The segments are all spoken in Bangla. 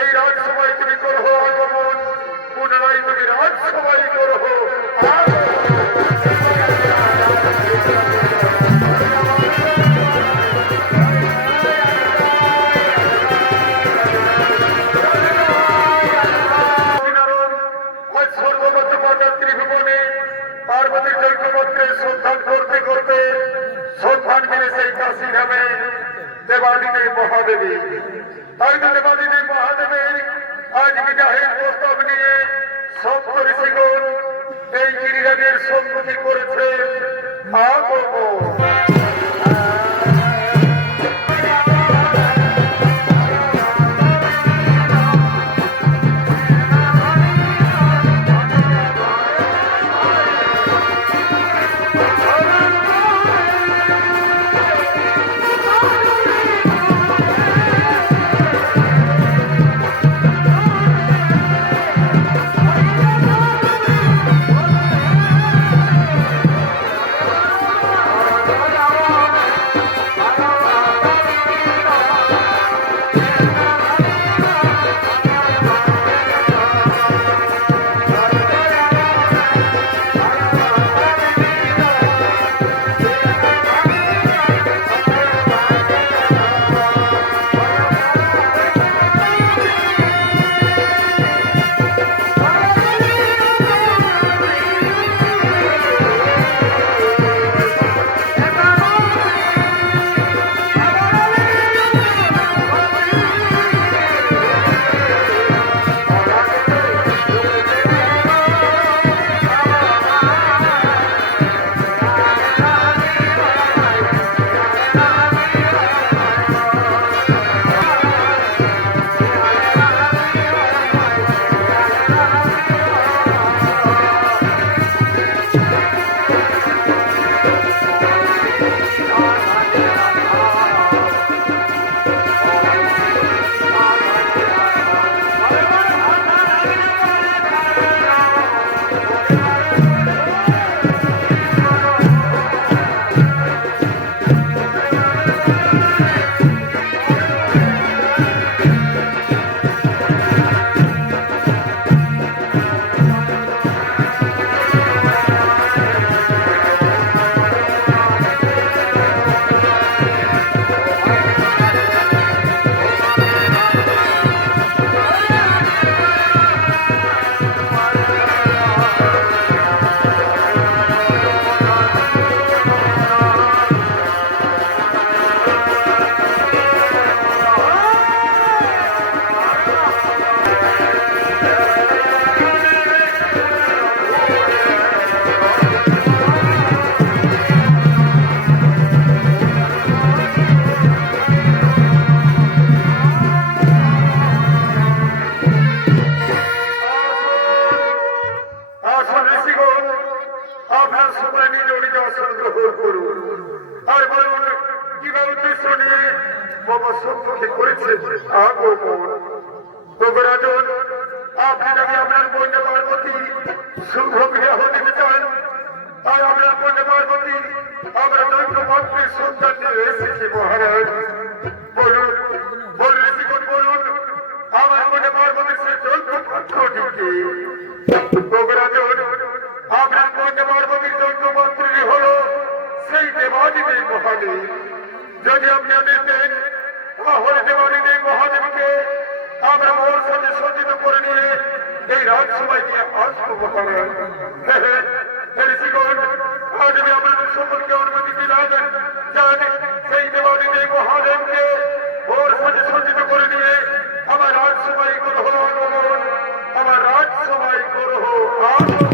এই রাজসভায় তুমি করহ আগমন, পুনরায় তুমি রাজসভায় ত্রিভুবনে পার্বতী চৈত্যপত্রে সন্ধান করতে করতে সন্ধান মিলে সেই কাশী ধামে। দেবাদিদেব মহাদেবী। তো দেবাদিদেব মহাদেবের আজ বিদাহের প্রস্তাব নিয়ে সত্তর ঋষিগণ এই গিরিরাজের সম্মতি করেছে। মা দেবাদিদেব মহাদেব যদি আপনি দিতেন তাহলে দেবাদিদেব মহাদেবকে আমরা ওর সাথে সজ্জিত করে নিয়ে এই রাজসভায় নিয়ে যান সেই দেবাদিদেব মহাদেবকে ওর সাথে সজ্জিত করে নিয়ে আমার রাজসভায় করহ আগমন আমার রাজসভায় আগমন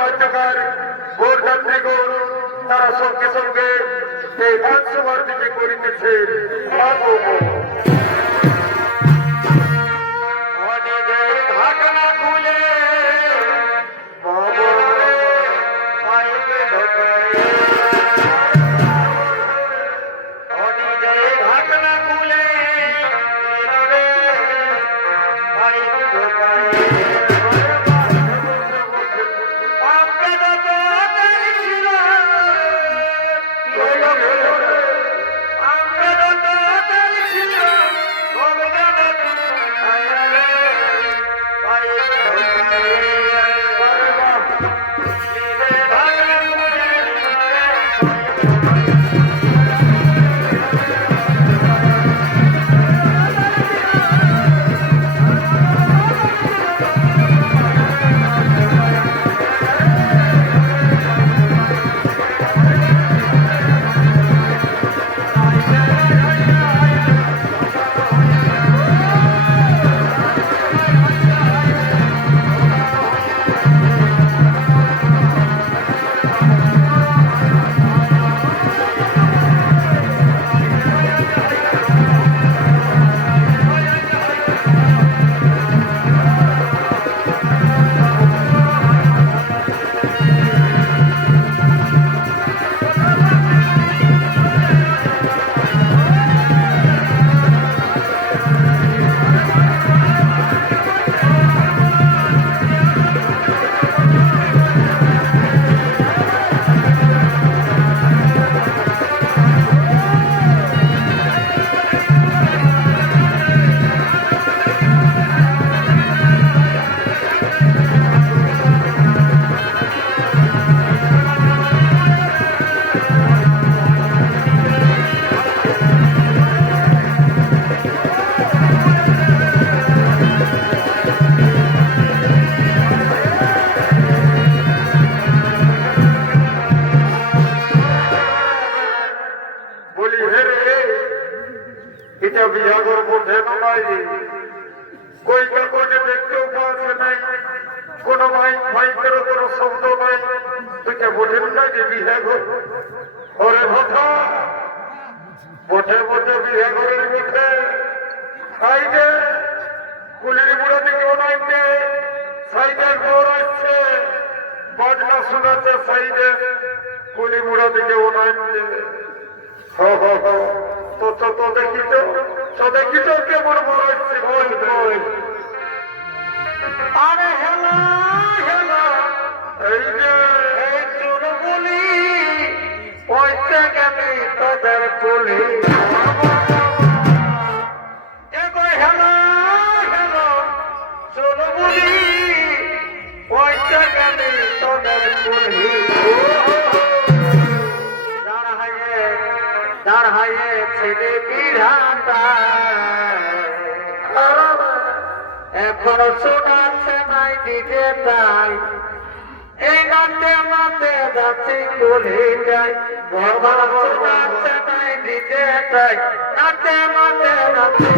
বাচ্চাকার ভোর যাত্রীগণ তারা সঙ্গে সঙ্গে এই রাজসভার দিকে করিতেছে কুলির বুড়া থেকে ওনাইতে সাইডে গোর আসছে। বাজনা শোনাচ্ছে সাইডে। কুলি বুড়া থেকে ওনাইতে তো তো তো দেখিত তো। কেমন বড় বল আরে হেলা হেলা। এই যে, এই হেলা? ছেলে বিধাতা। এখনও শোনাচ্ছে নাই দিতে তাই। এই গানতে মাতে যাচ্ছি বলে যাই বাবা শোনাচ্ছে নাই দিতে তাই। গানতে মাতে যাচ্ছি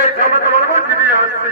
এই সমাধান করতে দিয়ে আসছি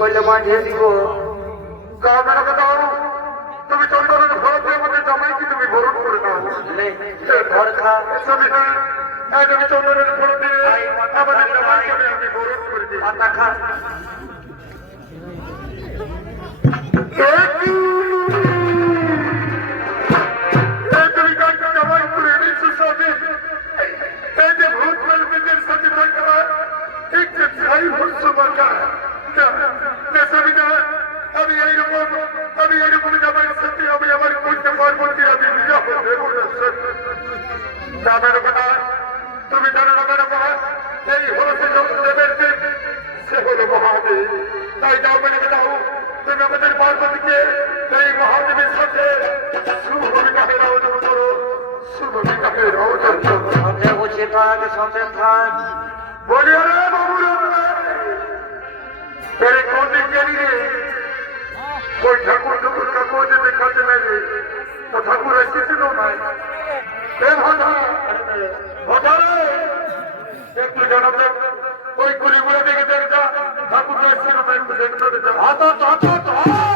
করলে মাঝে দিব। তুমি চন্দনের ফুলো দিয়ে আমাদের জামাইকে তুমি বরণ করে দাও ঘর খা। স্বামী তুমি চন্দনের দিয়ে আমাদের জামাইকে আমি বরণ করে দিই খা। সাথে থাকা যে ছাই হচ্ছ বাঁকা না আমি এইরকম আমি এইরকম জামাই সাথে আমি আমার করতে পারব কি আমি বিবাহ দেব না জানার কথা তুমি জানো না। কেন এই হলো সে দেবের দিন সে হলো মহাদেব। তাই যাও দাও তুমি আমাদের পার্বতীকে এই মহাদেবের সাথে শুভ বিবাহের আয়োজন করো বিবাহের আয়োজন করো। সন্ধে বসে থাক সন্ধে থাক। বলি বাবুরা मेरे कोने के लिए कोई ठाकुर ठाकुर का कोई जब खाते मेरे तो ठाकुर ऐसे से लो मैं फिर होता होता रे एक तो जनाब कोई कुली कुली देखे देखता ठाकुर ऐसे लो मैं देखता देखता हाथ हाथ हाथ हाथ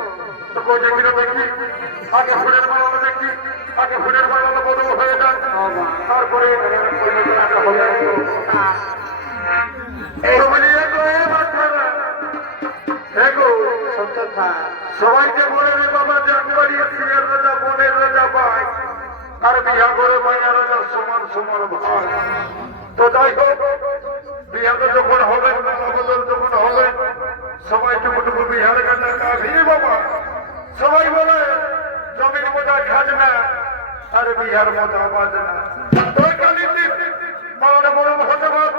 তো কই দেখি আগে ফুলের মালা দেখি আগে ফুলের মালা বদল হয়ে যান তারপরে সবাইকে বলে রে বাবা যে একবারই সিনের রাজা বনের রাজা ভাই আর বিয়া করে মাইয়া রাজা সমান সমান ভাই তো যাই হোক বিয়াটা যখন হবে বদল যখন হবে সবাই টুকুটুকু বিহার কাটা কাঁধি বাবা সবাই বলে, জমির মোটা খাজ না, আর বিহার মোটা বাজ না। তোর কালি মানে বড় হতে পার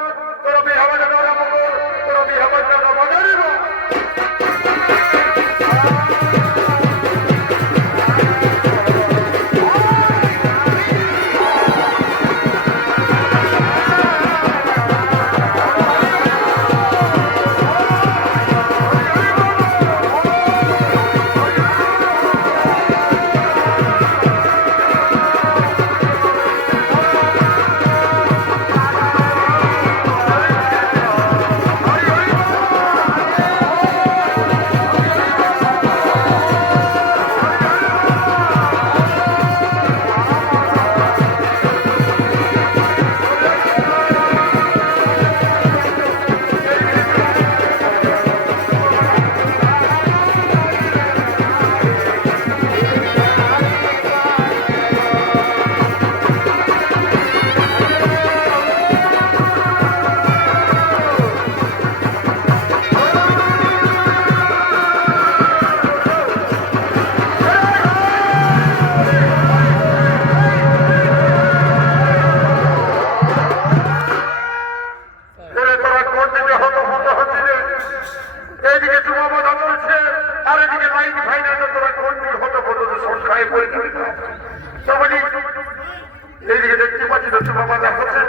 এইদিকে দেখতে পাচ্ছি চুমা বাধা হচ্ছে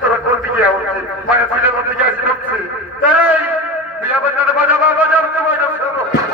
তোরা কোন দিকে হচ্ছে মায়া ছেলের দিকে আসি ঢুকছে? এই, বিয়া বাজাতে বাজাবা বাজাতে বাজাতে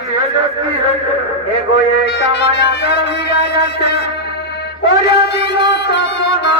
বিরাজ আছে করবি আছে ওরে দিল সপনা